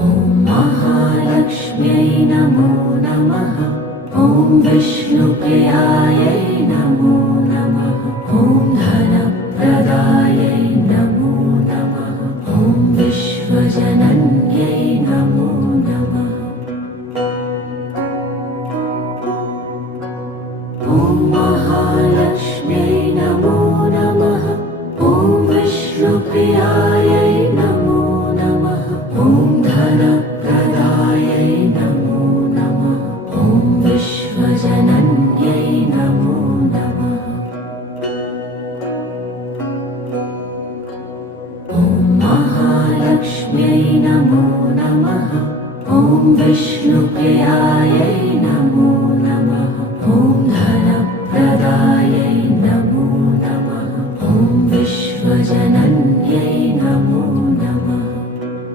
ॐ महालक्ष्म्यै नमो नमः। ॐ विष्णुप्रियायै नमो नमः। ॐ धनप्रदायै नमो नमः। ॐ विश्वजनन्यै नमो नमः। ॐ महालक्ष्म्यै नमो नमः। ॐ विष्णुप्रियायै नमो नमः। ॐ धनप्रदायै नमो नमः। ॐ विश्वजनन्यै नमो नमः। ॐ महालक्ष्म्यै नमो नमः। ॐ विष्णुप्रियायै नमो